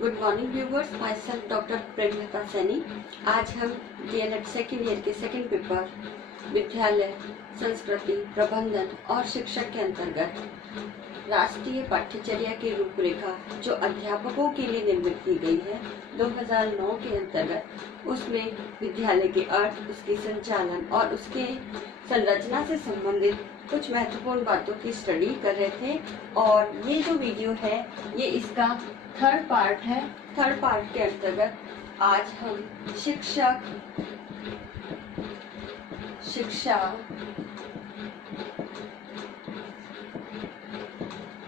Good morning viewers, my self doctor Premlata Saini. आज हम DLED second year के सेकेंड पेपर विद्यालय, संस्कृति, प्रबंधन और शिक्षक के अंतर्गत राष्ट्रीय पाठ्यचर्या की रूपरेखा जो अध्यापकों के लिए निर्मित की गई है 2009 के अंतर्गत, उसमें विद्यालय के अर्थ, उसकी संचालन और उसके संरचना से संबंधित कुछ महत्वपूर्ण बातों की स्टडी कर रहे थे। और ये जो वीडियो है ये इसका थर्ड पार्ट है। थर्ड पार्ट के अंतर्गत आज हम शिक्षा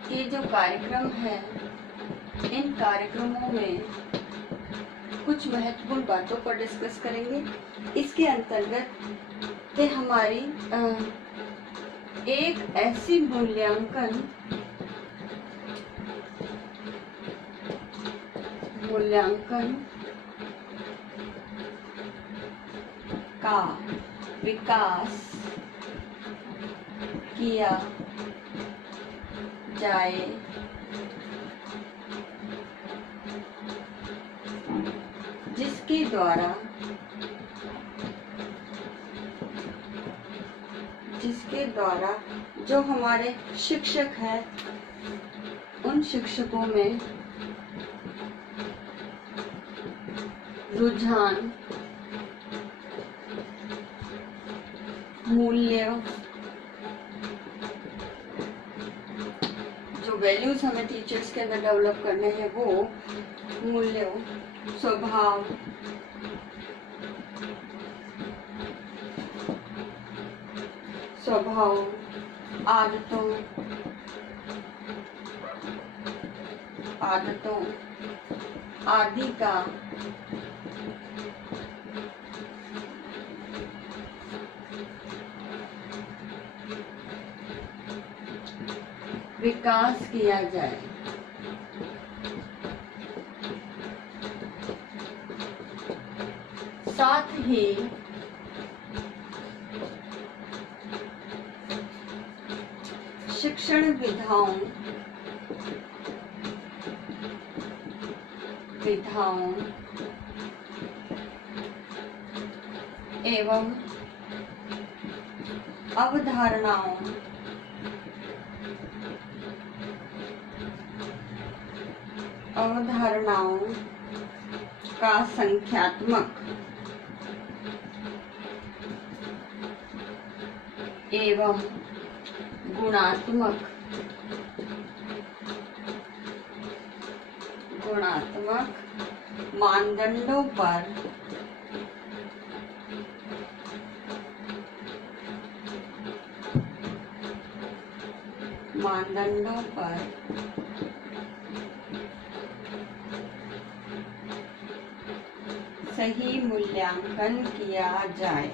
के जो कार्यक्रम है, इन कार्यक्रमों में कुछ महत्वपूर्ण बातों पर डिस्कस करेंगे। इसके अंतर्गत हमारी एक ऐसी मूल्यांकन का विकास किया जाए जिसके द्वारा जो हमारे शिक्षक हैं, उन शिक्षकों में रुझान, मूल्य, जो वैल्यूज हमें टीचर्स के अंदर डेवलप करने हैं, वो मूल्यों, स्वभाव, आदतों आदि का विकास किया जाए। साथ ही शिक्षण विधाओं एवं अवधारणाओं का संख्यात्मक एवं गुणात्मक मानदंडों पर सही मूल्यांकन किया जाए।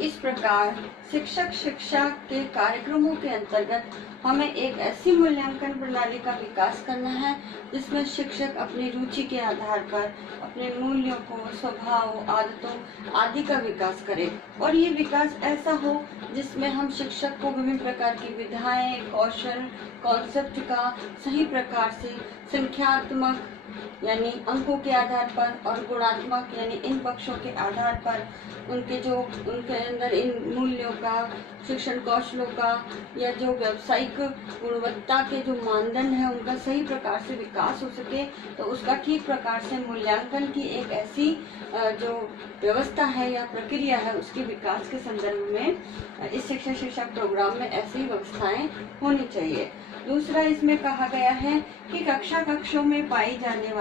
इस प्रकार शिक्षक शिक्षा के कार्यक्रमों के अंतर्गत हमें एक ऐसी मूल्यांकन प्रणाली का विकास करना है जिसमें शिक्षक अपनी रुचि के आधार पर अपने मूल्यों को, स्वभाव, आदतों आदि का विकास करे। और ये विकास ऐसा हो जिसमें हम शिक्षक को विभिन्न प्रकार की विधाएं, कौशल, कॉन्सेप्ट का सही प्रकार से संख्यात्मक यानी अंकों के आधार पर और गुणात्मक यानी इन पक्षों के आधार पर उनके अंदर इन मूल्यों का, शिक्षण कौशलों का या जो व्यावसायिक गुणवत्ता के जो मानदंड है उनका सही प्रकार से विकास हो सके। तो उसका ठीक प्रकार से मूल्यांकन की एक ऐसी जो व्यवस्था है या प्रक्रिया है, उसके विकास के संदर्भ में इस शिक्षा प्रोग्राम में ऐसी व्यवस्थाएं होनी चाहिए। दूसरा, इसमें कहा गया है कि कक्षों में पाई जाने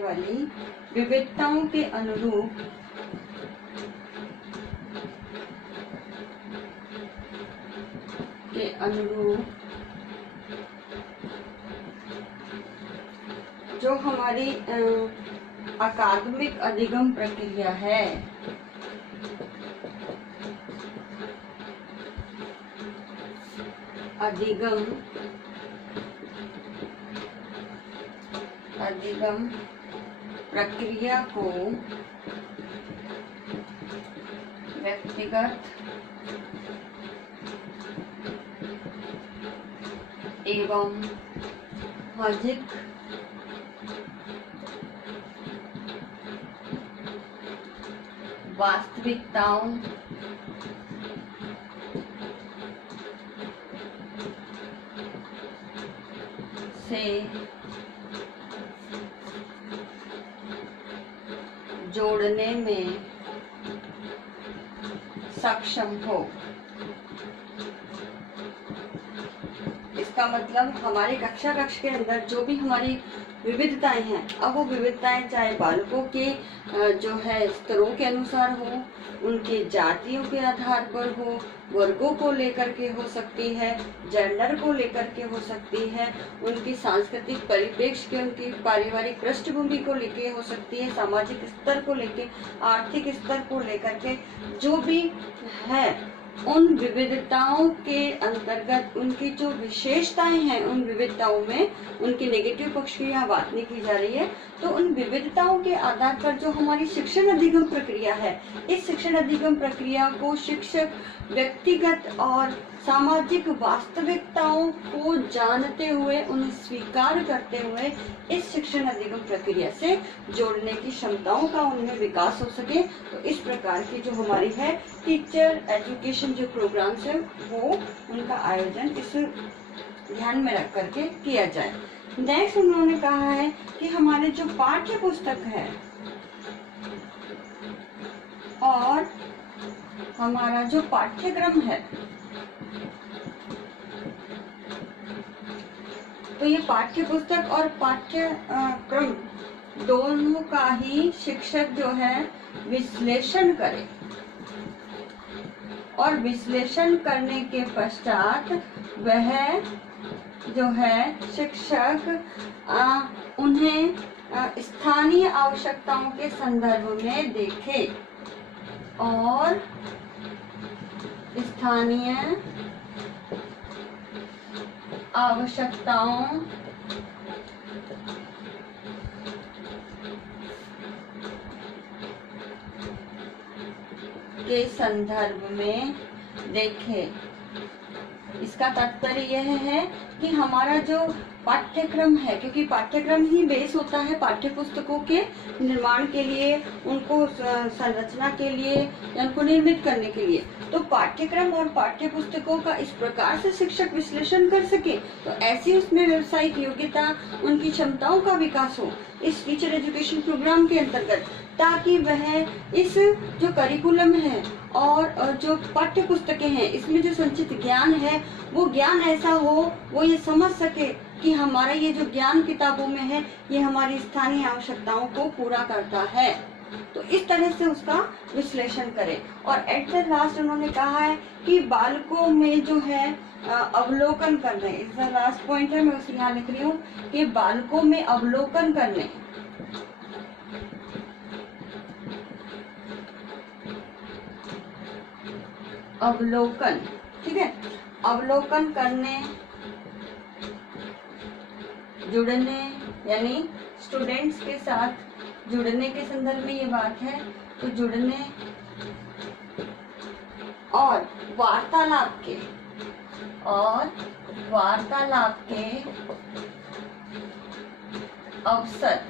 वाली विविधताओं के अनुरूप जो हमारी अकादमिक अधिगम प्रक्रिया है, अधिगम प्रक्रिया को व्यक्तिगत एवं सामाजिक वास्तविकताओं से जोड़ने में सक्षम हो। इसका मतलब हमारी कक्षा के अंदर जो भी हमारी विविधताएं हैं, अब वो विविधताएं चाहे बालकों के जो है स्तरों के अनुसार हो, उनके जातियों के आधार पर हो, वर्गों को लेकर के हो सकती है, जेंडर को लेकर के हो सकती है, उनकी सांस्कृतिक परिप्रेक्ष्य के, उनकी पारिवारिक पृष्ठभूमि को लेके हो सकती है, सामाजिक स्तर को लेके, आर्थिक स्तर को लेकर के जो भी है, उन विविधताओं के अंतर्गत उनकी जो विशेषताएं हैं, उन विविधताओं में उनकी नेगेटिव पक्ष की यहाँ बात नहीं की जा रही है। तो उन विविधताओं के आधार पर जो हमारी शिक्षण अधिगम प्रक्रिया है, इस शिक्षण अधिगम प्रक्रिया को शिक्षक व्यक्तिगत और सामाजिक वास्तविकताओं को जानते हुए, उन्हें स्वीकार करते हुए इस शिक्षण अधिगम प्रक्रिया से जोड़ने की क्षमताओं का उनमें विकास हो सके। तो इस प्रकार की जो हमारी है टीचर एजुकेशन जो प्रोग्राम्स है, वो उनका आयोजन इस ध्यान में रख करके किया जाए। नेक्स्ट उन्होंने कहा है कि हमारे जो पाठ्य पुस्तक है और हमारा जो पाठ्यक्रम है, तो ये पाठ्य पुस्तक और पाठ्यक्रम दोनों का ही शिक्षक जो है विश्लेषण करे, और विश्लेषण करने के पश्चात वह जो है शिक्षक उन्हें स्थानीय आवश्यकताओं के संदर्भ में देखे और स्थानीय आवश्यकताओं के संदर्भ में देखें। इसका तात्पर्य यह है कि हमारा जो पाठ्यक्रम है, क्योंकि पाठ्यक्रम ही बेस होता है पाठ्य पुस्तकों के निर्माण के लिए, उनको संरचना के लिए या उनको निर्मित करने के लिए, तो पाठ्यक्रम और पाठ्य पुस्तकों का इस प्रकार से शिक्षक विश्लेषण कर सके, तो ऐसी उसमें व्यावसायिक योग्यता, उनकी क्षमताओं का विकास हो इस टीचर एजुकेशन प्रोग्राम के अंतर्गत, ताकि वह इस जो करिकुलम है और जो पाठ्य पुस्तकें हैं, इसमें जो संचित ज्ञान है, वो ज्ञान ऐसा हो, वो ये समझ सके कि हमारा ये जो ज्ञान किताबों में है, ये हमारी स्थानीय आवश्यकताओं को पूरा करता है। तो इस तरह से उसका विश्लेषण करें। और एट द लास्ट उन्होंने कहा है कि बालकों में जो है अवलोकन करने, इस द लास्ट पॉइंट है, मैं उसे यहाँ लिख रही हूँ कि बालकों में अवलोकन करने, अवलोकन, ठीक है, अवलोकन करने, जुड़ने, यानी स्टूडेंट्स के साथ जुड़ने के संदर्भ में ये बात है, तो जुड़ने और वार्तालाप के अवसर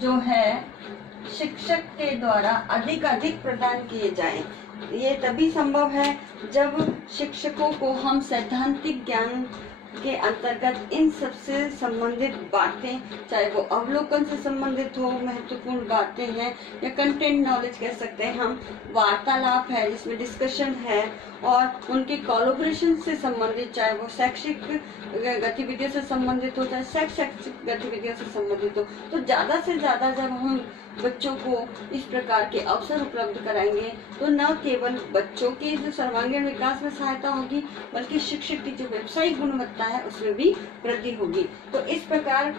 जो है शिक्षक के द्वारा अधिक प्रदान किए जाएं। ये तभी संभव है जब शिक्षकों को हम सैद्धांतिक ज्ञान के अंतर्गत इन सबसे संबंधित बातें, चाहे वो अवलोकन से संबंधित हो, महत्वपूर्ण बातें हैं, या कंटेंट नॉलेज कह सकते हैं हम, वार्तालाप है जिसमें डिस्कशन है, और उनके कोलैबोरेशन से संबंधित, चाहे वो शैक्षिक गतिविधियों से संबंधित हो, चाहे शैक्षिक गतिविधियों से संबंधित हो, तो ज्यादा से ज्यादा जब हम बच्चों को इस प्रकार के अवसर उपलब्ध कराएंगे, तो न केवल बच्चों के जो सर्वांगीण विकास में सहायता होगी, बल्कि शिक्षक की जो व्यावसायिक गुणवत्ता है उसमें भी वृद्धि होगी। तो इस प्रकार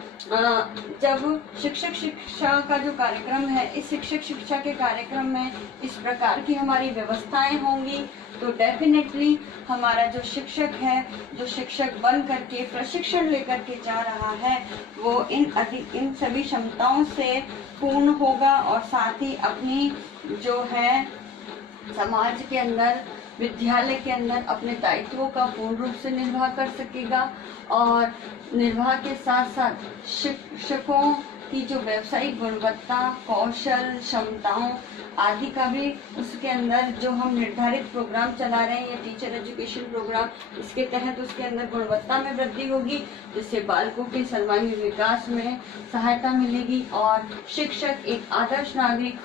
जब शिक्षक शिक्षा का जो कार्यक्रम है, इस शिक्षक शिक्षा के कार्यक्रम में इस प्रकार की हमारी व्यवस्थाएं होंगी, तो डेफिनेटली हमारा जो शिक्षक है, जो शिक्षक बन करके प्रशिक्षण लेकर के जा रहा है, वो इन सभी क्षमताओं से पूर्ण होगा और साथ ही अपनी जो है समाज के अंदर, विद्यालय के अंदर अपने दायित्वों का पूर्ण रूप से निर्वाह कर सकेगा और निर्वाह के साथ साथ शिक्षकों की जो व्यावसायिक गुणवत्ता, कौशल, क्षमताओं आदि का भी उसके अंदर जो हम निर्धारित प्रोग्राम चला रहे हैं, या टीचर एजुकेशन प्रोग्राम, इसके तहत उसके अंदर गुणवत्ता में वृद्धि होगी, जिससे बालकों के सर्वांगीण विकास में सहायता मिलेगी और शिक्षक एक आदर्श नागरिक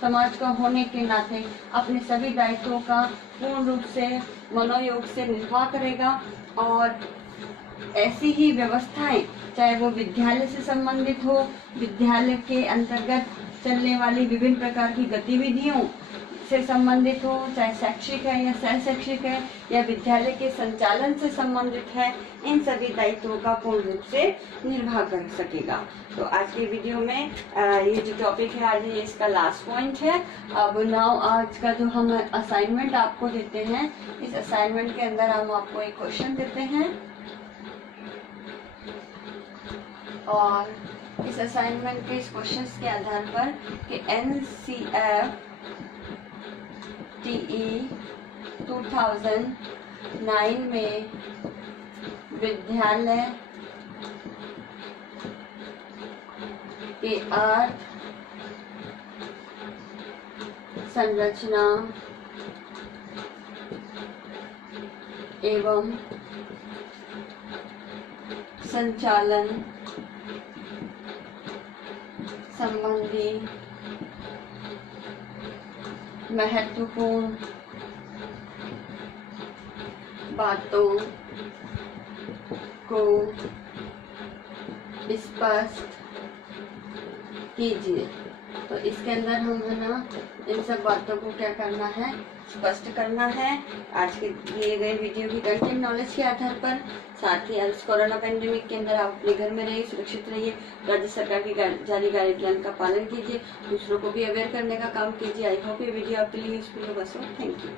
समाज का होने के नाते अपने सभी दायित्वों का पूर्ण रूप से मनोयोग से निर्वाह करेगा और ऐसी ही व्यवस्थाएं, चाहे वो विद्यालय से संबंधित हो, विद्यालय के अंतर्गत चलने वाली विभिन्न प्रकार की गतिविधियों से संबंधित हो, चाहे शैक्षिक है या सह शैक्षिक है या विद्यालय के संचालन से संबंधित है, इन सभी दायित्वों का पूर्ण रूप से निर्वाह कर सकेगा। तो आज के वीडियो में ये जो टॉपिक है आज ये इसका लास्ट पॉइंट है। अब नाउ आज का जो हम असाइनमेंट आपको देते हैं, इस असाइनमेंट के अंदर हम आपको एक क्वेश्चन देते हैं और इस असाइनमेंट के इस क्वेश्चंस के आधार पर कि NCERT 2009 में विद्यालय के अर्थ, संरचना एवं संचालन संबंधी महत्वपूर्ण बातों को स्पष्ट कीजिए। तो इसके अंदर हम है ना इन सब बातों को क्या करना है, स्पष्ट करना है आज के दिए गए वीडियो की कंटेंट नॉलेज के आधार पर। साथ ही इस कोरोना पेंडेमिक के अंदर आप अपने घर में रहिए, सुरक्षित रहिए, राज्य सरकार की जारी गाइडलाइन का पालन कीजिए, दूसरों को भी अवेयर करने का काम कीजिए। आई होप ये वीडियो आपके लिए यूजफुल होगा। So thank you.